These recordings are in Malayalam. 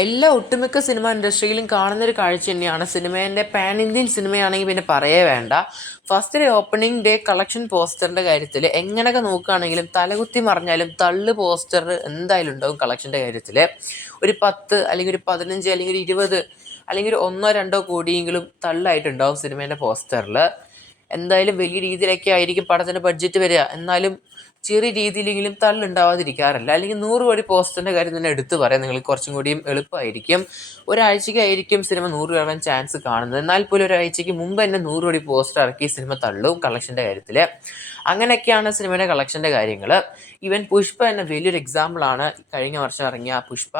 എല്ലാ ഒട്ടുമിക്ക സിനിമ ഇൻഡസ്ട്രിയിലും കാണുന്നൊരു കാഴ്ച തന്നെയാണ്. സിനിമേന്റെ പാൻ ഇന്ത്യൻ സിനിമയാണെങ്കിൽ പിന്നെ പറയേ വേണ്ട. First day opening day collection പോസ്റ്ററിന്റെ കാര്യത്തിൽ എങ്ങനെയൊക്കെ നോക്കുകയാണെങ്കിലും തലകുത്തി മറിഞ്ഞാലും തള്ള് പോസ്റ്റർ എന്തായാലും ഉണ്ടാവും കളക്ഷന്റെ കാര്യത്തിൽ ഒരു പത്ത് അല്ലെങ്കിൽ ഒരു പതിനഞ്ച് അല്ലെങ്കിൽ ഒരു ഇരുപത് അല്ലെങ്കിൽ ഒരു ഒന്നോ രണ്ടോ കോടിയെങ്കിലും തള്ളായിട്ടുണ്ടാവും സിനിമേന്റെ പോസ്റ്ററിൽ എന്തായാലും വലിയ രീതിയിലൊക്കെ ആയിരിക്കും പടത്തിന്റെ ബഡ്ജറ്റ് വരിക. എന്നാലും ചെറിയ രീതിയിലെങ്കിലും തള്ളുണ്ടാവാതിരിക്കാറില്ല. അല്ലെങ്കിൽ നൂറ് കോടി പോസ്റ്ററിന്റെ കാര്യം തന്നെ എടുത്തു പറയാം. നിങ്ങൾക്ക് കുറച്ചും കൂടിയും എളുപ്പമായിരിക്കും. ഒരാഴ്ചയ്ക്കായിരിക്കും സിനിമ നൂറ് കയറാൻ ചാൻസ് കാണുന്നത്. എന്നാൽ പോലും ഒരാഴ്ചയ്ക്ക് മുമ്പ് തന്നെ നൂറ് കോടി പോസ്റ്റർ ഇറക്കി സിനിമ തള്ളും കളക്ഷന്റെ കാര്യത്തിൽ അങ്ങനെയൊക്കെയാണ് സിനിമയുടെ കളക്ഷന്റെ കാര്യങ്ങൾ ഈവൻ പുഷ്പ എന്ന വലിയൊരു എക്സാമ്പിളാണ് കഴിഞ്ഞ വർഷം ഇറങ്ങിയ പുഷ്പ.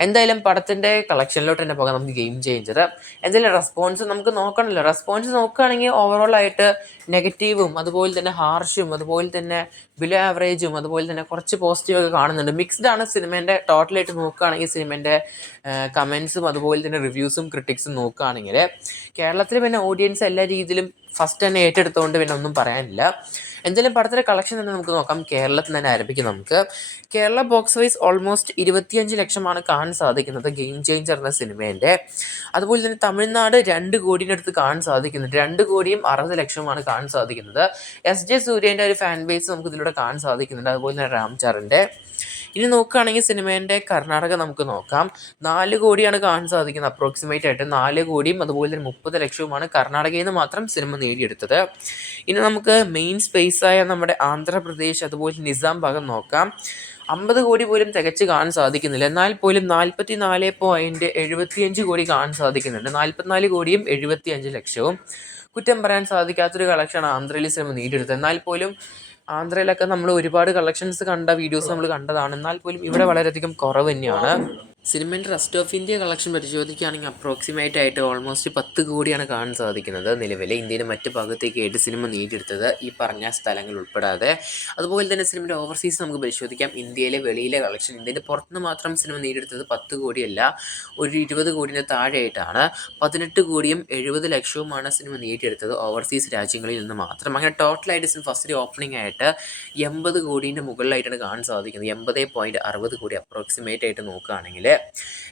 എന്തായാലും പടത്തിന്റെ കളക്ഷനിലോട്ട് തന്നെ പോകാം നമുക്ക് ഗെയിം ചേഞ്ചർ എന്തായാലും റെസ്പോൺസ് നമുക്ക് നോക്കണമല്ലോ റെസ്പോൺസ് നോക്കുകയാണെങ്കിൽ ഓവറോൾ ആയിട്ട് നെഗറ്റീവും അതുപോലെ തന്നെ ഹാർഷും അതുപോലെ തന്നെ ബിലോ ആവറേജും അതുപോലെ തന്നെ കുറച്ച് പോസിറ്റീവൊക്കെ കാണുന്നുണ്ട്. മിക്സ്ഡ് ആണ് സിനിമേന്റെ ടോട്ടലായിട്ട് നോക്കുകയാണെങ്കിൽ സിനിമേന്റെ കമൻസും അതുപോലെ തന്നെ റിവ്യൂസും ക്രിട്ടിക്സും നോക്കുകയാണെങ്കിൽ കേരളത്തിൽ പിന്നെ ഓഡിയൻസ് എല്ലാ രീതിയിലും ഫസ്റ്റ് തന്നെ ഏറ്റെടുത്തുകൊണ്ട് പിന്നെ ഒന്നും പറയാനില്ല. എന്തായാലും പടത്തിന്റെ കളക്ഷൻ തന്നെ നമുക്ക് നോക്കാം. കേരളത്തിൽ തന്നെ ആരംഭിക്കും നമുക്ക്. കേരള ബോക്സ് വൈസ് ഓൾമോസ്റ്റ് ഇരുപത്തിയഞ്ച് ലക്ഷമാണ് കാണാൻ സാധിക്കുന്നത് ഗെയിം ചേഞ്ചർ എന്ന സിനിമേന്റെ. അതുപോലെ തന്നെ തമിഴ്നാട് രണ്ട് കോടിയുടെ അടുത്ത് കാണാൻ സാധിക്കുന്നുണ്ട്. രണ്ട് കോടിയും അറുപത് ലക്ഷമാണ് കാണാൻ സാധിക്കുന്നത്. എസ് ജെ സൂര്യന്റെ ഒരു ഫാൻ ബേസ് നമുക്ക് ഇതിലൂടെ കാണാൻ സാധിക്കുന്നുണ്ട്. അതുപോലെ തന്നെ രാംചാറിന്റെ ഇനി നോക്കുകയാണെങ്കിൽ സിനിമേന്റെ കർണാടക നമുക്ക് നോക്കാം. നാല് കോടിയാണ് കാണാൻ സാധിക്കുന്നത് അപ്രോക്സിമേറ്റ് ആയിട്ട്. നാല് കോടിയും അതുപോലെ തന്നെ മുപ്പത് ലക്ഷവുമാണ് കർണാടകയിൽ നിന്ന് മാത്രം സിനിമ നേടിയെടുത്തത്. ഇനി നമുക്ക് മെയിൻ സ്പേസായ നമ്മുടെ ആന്ധ്രാപ്രദേശ് അതുപോലെ നിസാം ഭാഗം നോക്കാം. അമ്പത് കോടി പോലും തികച്ച് കാണാൻ സാധിക്കുന്നില്ല. എന്നാൽ പോലും നാൽപ്പത്തി നാല് പോയിന്റ് എഴുപത്തിയഞ്ച് കോടി കാണാൻ സാധിക്കുന്നുണ്ട്. നാൽപ്പത്തിനാല് കോടിയും എഴുപത്തിയഞ്ച് ലക്ഷവും. കുറ്റം പറയാൻ സാധിക്കാത്തൊരു കളക്ഷനാണ് ആന്ധ്രയിൽ സിനിമ നേടിയെടുത്തത്. എന്നാൽ പോലും ആന്ധ്രയിലൊക്കെ നമ്മൾ ഒരുപാട് കളക്ഷൻസ് കണ്ട വീഡിയോസ് നമ്മൾ കണ്ടതാണ്. എന്നാൽ പോലും ഇവിടെ വളരെയധികം കുറവ് തന്നെയാണ്. സിനിമേന്റെ റെസ്റ്റ് ഓഫ് ഇന്ത്യ കളക്ഷൻ പരിശോധിക്കുകയാണെങ്കിൽ അപ്രോക്സിമേറ്റ് ആയിട്ട് ഓൾമോസ്റ്റ് പത്ത് കോടിയാണ് കാണാൻ സാധിക്കുന്നത് നിലവിൽ. ഇന്ത്യയിലെ മറ്റ് ഭാഗത്തേക്ക് ആയിട്ട് സിനിമ നേടിയെടുത്തത്? ഈ പറഞ്ഞ സ്ഥലങ്ങൾ ഉൾപ്പെടാതെ. അതുപോലെ തന്നെ സിനിമയുടെ ഓവർസീസ് നമുക്ക് പരിശോധിക്കാം. ഇന്ത്യയിലെ വെളിയിലെ കളക്ഷൻ ഇന്ത്യയുടെ പുറത്തുനിന്ന് മാത്രം സിനിമ നേടിയെടുത്തത് പത്ത് കോടിയല്ല ഒരു ഇരുപത് കോടിന്റെ താഴെയായിട്ടാണ്. പതിനെട്ട് കോടിയും എഴുപത് ലക്ഷവുമാണ് സിനിമ നേടിയെടുത്തത് ഓവർസീസ് രാജ്യങ്ങളിൽ നിന്ന് മാത്രം. അങ്ങനെ ടോട്ടലായിട്ട് സിനിമ ഫസ്റ്റ് ഓപ്പണിംഗ് ആയിട്ട് എൺപത് കോടീന്റെ മുകളിലായിട്ടാണ് കാണാൻ സാധിക്കുന്നത്. എൺപത് പോയിന്റ് അറുപത് കോടി അപ്രോക്സിമേറ്റ് ആയിട്ട് നോക്കുകയാണെങ്കിൽ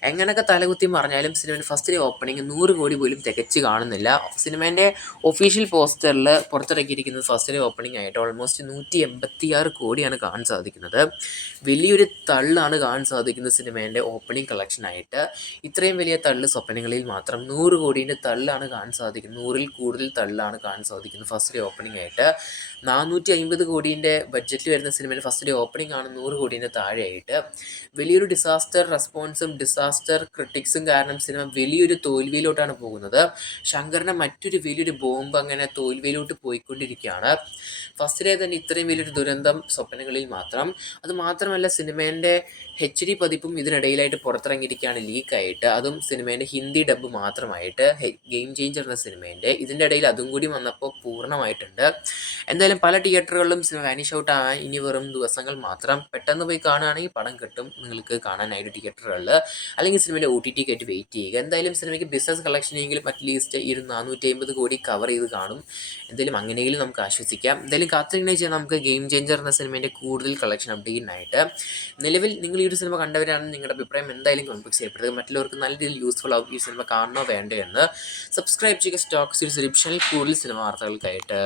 എങ്ങനെയൊക്കെ തലകുത്തി പറഞ്ഞാലും സിനിമയുടെ ഫസ്റ്റ് ഡേ ഓപ്പണിംഗ് നൂറ് കോടി പോലും തികച്ച് കാണുന്നില്ല. സിനിമേന്റെ ഒഫീഷ്യൽ പോസ്റ്ററിൽ പുറത്തിറക്കിയിരിക്കുന്നത് ഫസ്റ്റ് ഡേ ഓപ്പണിംഗ് ആയിട്ട് ഓൾമോസ്റ്റ് നൂറ്റി എൺപത്തി ആറ് കോടിയാണ് കാണാൻ സാധിക്കുന്നത്. വലിയൊരു തള്ളാണ് കാണാൻ സാധിക്കുന്നത് സിനിമേന്റെ ഓപ്പണിംഗ് കളക്ഷനായിട്ട് ഇത്രയും വലിയ തള്ള് സ്വപ്നങ്ങളിൽ മാത്രം നൂറ് കോടീന്റെ തള്ളാണ് കാണാൻ സാധിക്കുന്നത്. നൂറിൽ കൂടുതൽ തള്ളാണ് കാണാൻ സാധിക്കുന്നത് ഫസ്റ്റ് ഡേ ഓപ്പണിംഗ് ആയിട്ട്. നാനൂറ്റി അമ്പത് കോടീന്റെ ബഡ്ജറ്റിൽ വരുന്ന സിനിമയുടെ ഫസ്റ്റ് ഡേ ഓപ്പണിംഗ് ആണ് നൂറ് കോടീന്റെ താഴെയായിട്ട്. വലിയൊരു ഡിസാസ്റ്റർ റെസ്പോൺസും ഡിസാസ്റ്റർ ക്രിട്ടിക്സും കാരണം സിനിമ വലിയൊരു തോൽവിയിലോട്ടാണ് പോകുന്നത്. ശങ്കറിനെ മറ്റൊരു വലിയൊരു ബോംബ് അങ്ങനെ തോൽവിയിലോട്ട് പോയിക്കൊണ്ടിരിക്കുകയാണ്. ഫസ്റ്റ് ഡേ തന്നെ ഇത്രയും വലിയൊരു ദുരന്തം സ്വപ്നങ്ങളിൽ മാത്രം. അത് മാത്രമല്ല സിനിമേന്റെ എച്ച് ഡി പതിപ്പും ഇതിനിടയിലായിട്ട് പുറത്തിറങ്ങിയിരിക്കുകയാണ് ലീക്കായിട്ട്. അതും സിനിമേന്റെ ഹിന്ദി ഡബ് മാത്രമായിട്ട് ഗെയിം ചേഞ്ചർ എന്ന സിനിമേന്റെ ഇതിന്റെ ഇടയിൽ അതും കൂടി വന്നപ്പോൾ പൂർണമായിട്ടുണ്ട്. എന്തായാലും പല തിയേറ്ററുകളിലും സിനിമ വാനിഷ് ഔട്ട് ആ ഇനി വെറും ദിവസങ്ങൾ മാത്രം. പെട്ടെന്ന് പോയി കാണുകയാണെങ്കിൽ പടം കിട്ടും. നിങ്ങൾക്ക് കാണാനായിട്ട് തിയേറ്ററുകളിൽ അല്ലെങ്കിൽ സിനിമയുടെ ഒ ടി ടി ആയിട്ട് വെയിറ്റ് ചെയ്യുക. എന്തായാലും സിനിമയ്ക്ക് ബിസിനസ് കളക്ഷനെങ്കിലും അറ്റ്ലീസ്റ്റ് ഈ ഒരു നാനൂറ്റി അമ്പത് കോടി കവർ ചെയ്ത് കാണും. എന്തായാലും അങ്ങനെയെങ്കിലും നമുക്ക് ആശ്വസിക്കാം. എന്തായാലും കാത്തിരിക്കുന്ന ചെയ്യാൻ നമുക്ക് ഗെയിം ചേഞ്ചർ എന്ന സിനിമേന്റെ കൂടുതൽ കളക്ഷൻ അപ്ഡേറ്റിനായിട്ട് നിലവിൽ നിങ്ങൾ ഈ ഒരു സിനിമ കണ്ടവരാണെന്ന് നിങ്ങളുടെ അഭിപ്രായം എന്തായാലും കോൺഫിക്സ് ചെയ്യപ്പെടുക മറ്റുള്ളവർക്ക് നല്ല രീതിയിൽ യൂസ്ഫുൾ ആവും ഈ സിനിമ കാണണോ വേണ്ടോ എന്ന് സബ്സ്ക്രൈബ് ചെയ്യുക. സ്റ്റോക്ക് സീരീസ് ഡിവിഷനിൽ കൂടുതൽ സിനിമ വാർത്തകൾക്കായിട്ട്.